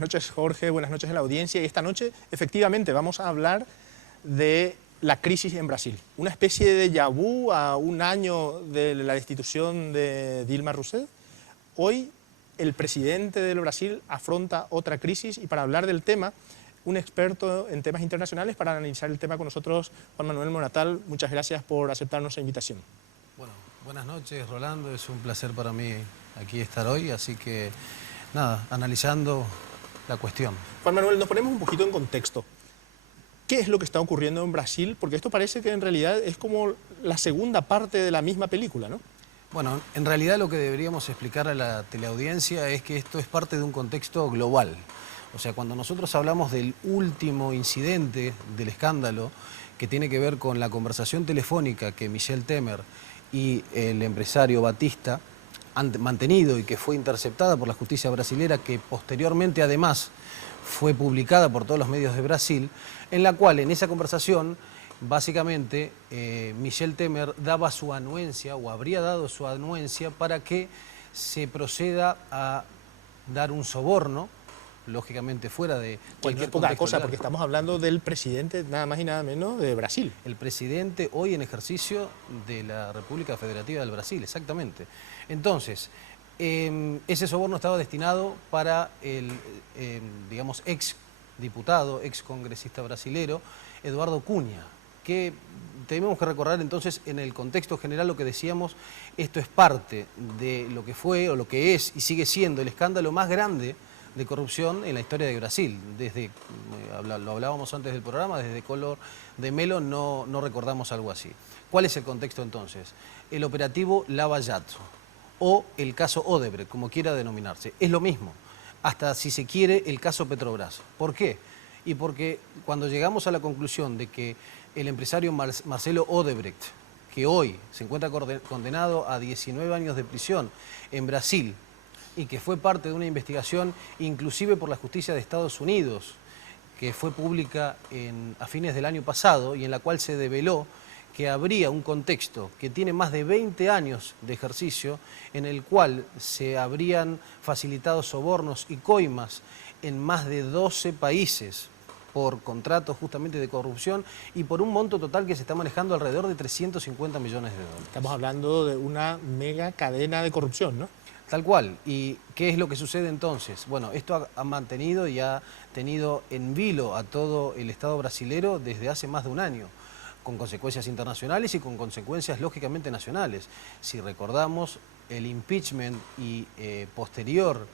buenas noches Jorge, buenas noches a la audiencia. Y esta noche efectivamente vamos a hablar de la crisis en Brasil. Una especie de déjà vu a un año de la destitución de Dilma Rousseff. Hoy el presidente del Brasil afronta otra crisis y para hablar del tema, un experto en temas internacionales para analizar el tema con nosotros, Juan Manuel Moratal. Muchas gracias por aceptar nuestra invitación. Bueno, buenas noches Rolando, es un placer para mí aquí estar hoy, así que nada, analizando la cuestión. Juan Manuel, nos ponemos un poquito en contexto. ¿Qué es lo que está ocurriendo en Brasil? Porque esto parece que en realidad es como la segunda parte de la misma película, ¿no? Bueno, en realidad lo que deberíamos explicar a la teleaudiencia es que esto es parte de un contexto global. O sea, cuando nosotros hablamos del último incidente del escándalo, que tiene que ver con la conversación telefónica que Michel Temer y el empresario Batista han mantenido y que fue interceptada por la justicia brasilera, que posteriormente además fue publicada por todos los medios de Brasil, en la cual en esa conversación básicamente Michel Temer daba su anuencia o habría dado su anuencia para que se proceda a dar un soborno, lógicamente fuera de cualquier contexto poca cosa, legal. porque estamos hablando del presidente nada más y nada menos de Brasil. El presidente hoy en ejercicio de la República Federativa del Brasil, exactamente. Entonces, ese soborno estaba destinado para el, digamos, ex diputado, ex congresista brasilero, Eduardo Cunha, que tenemos que recordar entonces en el contexto general lo que decíamos, esto es parte de lo que fue o lo que es y sigue siendo el escándalo más grande de corrupción en la historia de Brasil. Desde, lo hablábamos antes del programa, desde Collor de Mello no recordamos algo así. ¿Cuál es el contexto entonces? El operativo Lava Jato o el caso Odebrecht, como quiera denominarse. Es lo mismo, hasta si se quiere el caso Petrobras. ¿Por qué? Y porque cuando llegamos a la conclusión de que el empresario Marcelo Odebrecht, que hoy se encuentra condenado a 19 años de prisión en Brasil, y que fue parte de una investigación inclusive por la justicia de Estados Unidos, que fue pública a fines del año pasado y en la cual se develó que habría un contexto que tiene más de 20 años de ejercicio en el cual se habrían facilitado sobornos y coimas en más de 12 países por contratos justamente de corrupción y por un monto total que se está manejando alrededor de 350 millones de dólares. Estamos hablando de una mega cadena de corrupción, ¿no? Tal cual. ¿Y qué es lo que sucede entonces? Bueno, esto ha mantenido y ha tenido en vilo a todo el Estado brasilero desde hace más de un año, con consecuencias internacionales y con consecuencias lógicamente nacionales. Si recordamos el impeachment y posterior,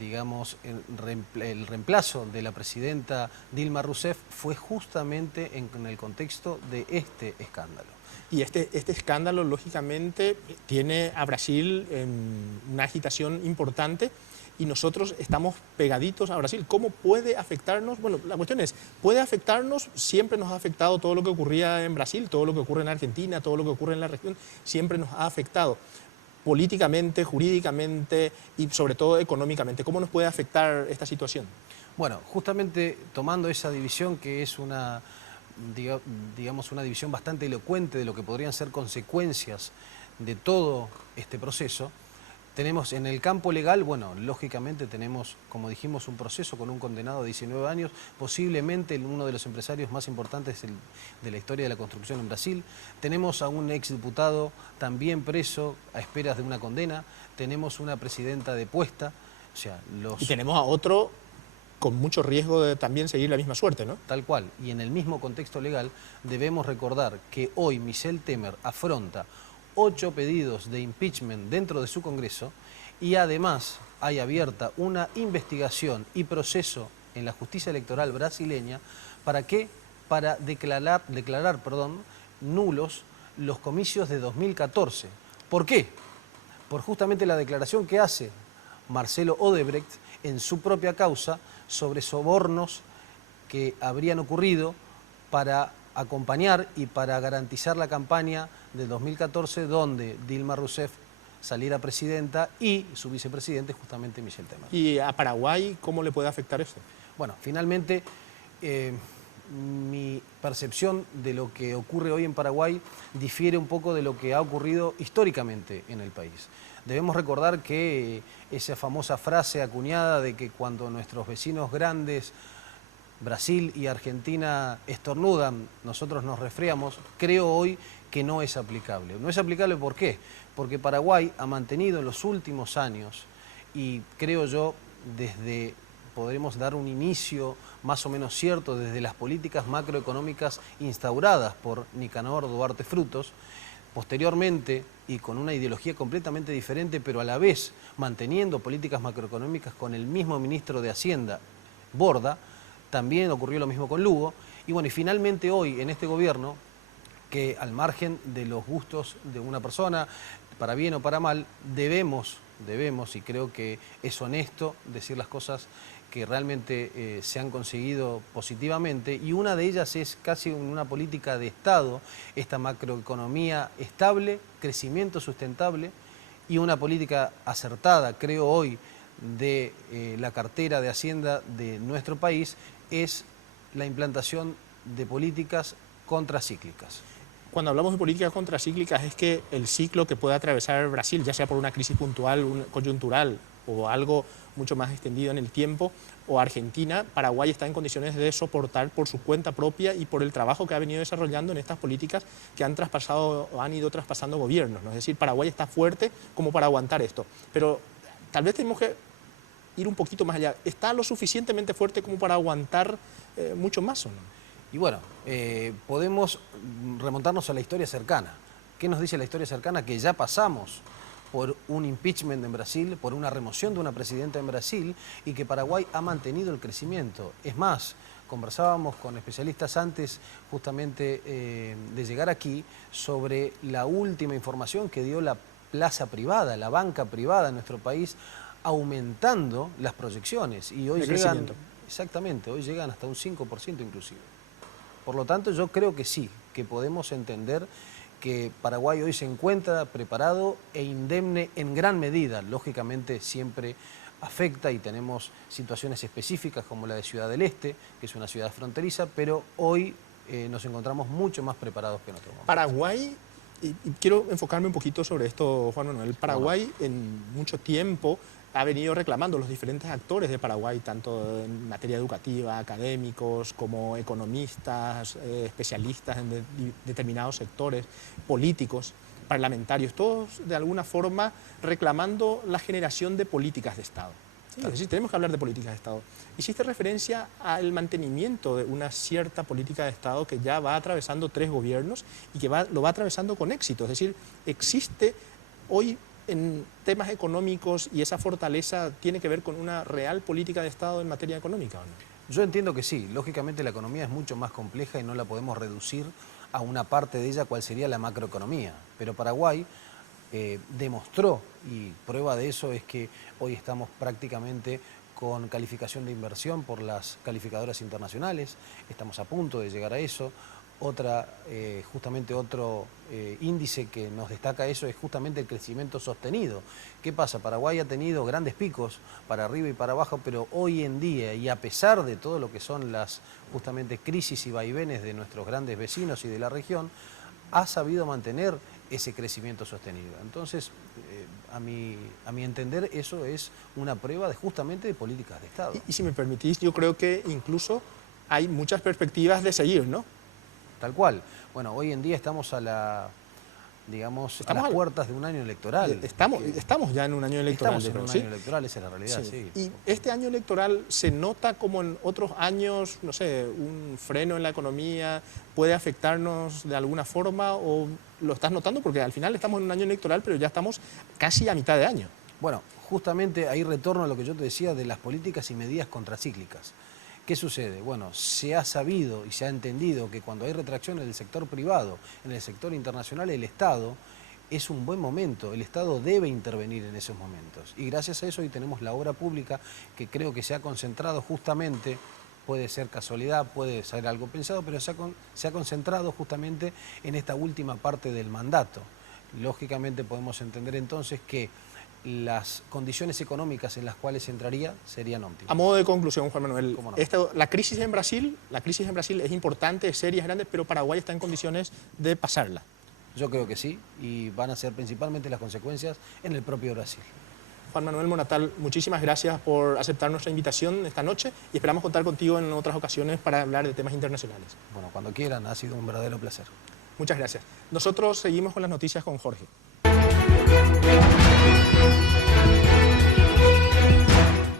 digamos, el reemplazo de la presidenta Dilma Rousseff fue justamente en el contexto de este escándalo. Y este escándalo, lógicamente, tiene a Brasil en una agitación importante y nosotros estamos pegaditos a Brasil. ¿Cómo puede afectarnos? Bueno, la cuestión es, ¿puede afectarnos? Siempre nos ha afectado todo lo que ocurría en Brasil, todo lo que ocurre en Argentina, todo lo que ocurre en la región, siempre nos ha afectado políticamente, jurídicamente y sobre todo económicamente. ¿Cómo nos puede afectar esta situación? Bueno, justamente tomando esa división que es una, digamos, una división bastante elocuente de lo que podrían ser consecuencias de todo este proceso, tenemos en el campo legal, bueno, lógicamente tenemos, como dijimos, un proceso con un condenado de 19 años, posiblemente uno de los empresarios más importantes de la historia de la construcción en Brasil. Tenemos a un exdiputado también preso a esperas de una condena. Tenemos una presidenta depuesta. O sea, Y tenemos a otro con mucho riesgo de también seguir la misma suerte, ¿no? Tal cual. Y en el mismo contexto legal debemos recordar que hoy Michel Temer afronta 8 pedidos de impeachment dentro de su Congreso y además hay abierta una investigación y proceso en la justicia electoral brasileña. ¿Para qué? Para declarar nulos los comicios de 2014. ¿Por qué? Por justamente la declaración que hace Marcelo Odebrecht en su propia causa sobre sobornos que habrían ocurrido para acompañar y para garantizar la campaña del 2014 donde Dilma Rousseff saliera presidenta y su vicepresidente justamente Michel Temer. ¿Y a Paraguay cómo le puede afectar eso? Bueno, finalmente mi percepción de lo que ocurre hoy en Paraguay difiere un poco de lo que ha ocurrido históricamente en el país. Debemos recordar que esa famosa frase acuñada de que cuando nuestros vecinos grandes, Brasil y Argentina, estornudan, nosotros nos resfriamos, creo hoy que no es aplicable. No es aplicable, ¿por qué? Porque Paraguay ha mantenido en los últimos años, y creo yo, podremos dar un inicio más o menos cierto desde las políticas macroeconómicas instauradas por Nicanor Duarte Frutos, posteriormente y con una ideología completamente diferente, pero a la vez manteniendo políticas macroeconómicas con el mismo ministro de Hacienda, Borda. También ocurrió lo mismo con Lugo. Y bueno, y finalmente hoy en este gobierno, que al margen de los gustos de una persona, para bien o para mal, debemos, y creo que es honesto decir las cosas que realmente se han conseguido positivamente, y una de ellas es casi una política de Estado, esta macroeconomía estable, crecimiento sustentable y una política acertada, creo hoy, de la cartera de Hacienda de nuestro país, es la implantación de políticas contracíclicas. Cuando hablamos de políticas contracíclicas es que el ciclo que puede atravesar Brasil, ya sea por una crisis puntual, coyuntural o algo mucho más extendido en el tiempo, o Argentina, Paraguay está en condiciones de soportar por su cuenta propia y por el trabajo que ha venido desarrollando en estas políticas que han traspasado o han ido traspasando gobiernos, ¿no? Es decir, Paraguay está fuerte como para aguantar esto, pero tal vez tenemos que ir un poquito más allá. ¿Está lo suficientemente fuerte como para aguantar mucho más o no? Y bueno, podemos remontarnos a la historia cercana. ¿Qué nos dice la historia cercana? Que ya pasamos por un impeachment en Brasil, por una remoción de una presidenta en Brasil, y que Paraguay ha mantenido el crecimiento. Es más, conversábamos con especialistas antes justamente de llegar aquí sobre la última información que dio la plaza privada, la banca privada en nuestro país, aumentando las proyecciones. Y hoy llegan, exactamente, hoy llegan hasta un 5% inclusive. Por lo tanto, yo creo que sí, que podemos entender que Paraguay hoy se encuentra preparado e indemne en gran medida. Lógicamente siempre afecta y tenemos situaciones específicas como la de Ciudad del Este, que es una ciudad fronteriza, pero hoy nos encontramos mucho más preparados que en otro momento. Paraguay, y quiero enfocarme un poquito sobre esto, Juan Manuel. Paraguay en mucho tiempo ha venido reclamando, los diferentes actores de Paraguay, tanto en materia educativa, académicos, como economistas, especialistas en determinados sectores, políticos, parlamentarios, todos de alguna forma reclamando la generación de políticas de Estado. Sí, es decir, tenemos que hablar de políticas de Estado. Hiciste referencia al mantenimiento de una cierta política de Estado que ya va atravesando 3 gobiernos y que lo va atravesando con éxito. Es decir, existe hoy en temas económicos y esa fortaleza tiene que ver con una real política de Estado en materia económica, ¿o no? Yo entiendo que sí. Lógicamente la economía es mucho más compleja y no la podemos reducir a una parte de ella, cual sería la macroeconomía. Pero Paraguay demostró, y prueba de eso es que hoy estamos prácticamente con calificación de inversión por las calificadoras internacionales, estamos a punto de llegar a eso. Justamente otro índice que nos destaca eso es justamente el crecimiento sostenido. ¿Qué pasa? Paraguay ha tenido grandes picos para arriba y para abajo, pero hoy en día, y a pesar de todo lo que son las justamente crisis y vaivenes de nuestros grandes vecinos y de la región, ha sabido mantener ese crecimiento sostenido. Entonces, a mi entender, eso es una prueba justamente de políticas de Estado. Y si me permitís, yo creo que incluso hay muchas perspectivas de seguir, ¿no? Tal cual. Bueno, hoy en día estamos a las puertas de un año electoral. Estamos ya en un año electoral. Estamos en un año electoral, esa es la realidad, sí. Y este año electoral se nota como en otros años, no sé, un freno en la economía, ¿puede afectarnos de alguna forma o lo estás notando? Porque al final estamos en un año electoral, pero ya estamos casi a mitad de año. Bueno, justamente ahí retorno a lo que yo te decía de las políticas y medidas contracíclicas. ¿Qué sucede? Bueno, se ha sabido y se ha entendido que cuando hay retracciones del sector privado, en el sector internacional, el Estado es un buen momento, el Estado debe intervenir en esos momentos. Y gracias a eso hoy tenemos la obra pública que creo que se ha concentrado justamente, puede ser casualidad, puede ser algo pensado, pero se ha concentrado justamente en esta última parte del mandato. Lógicamente podemos entender entonces que las condiciones económicas en las cuales entraría serían óptimas. A modo de conclusión, Juan Manuel, ¿Cómo no? la crisis en Brasil es importante, es seria, es grande, pero Paraguay está en condiciones de pasarla. Yo creo que sí, y van a ser principalmente las consecuencias en el propio Brasil. Juan Manuel Monatal, muchísimas gracias por aceptar nuestra invitación esta noche y esperamos contar contigo en otras ocasiones para hablar de temas internacionales. Bueno, cuando quieran, ha sido un verdadero placer. Muchas gracias. Nosotros seguimos con las noticias con Jorge.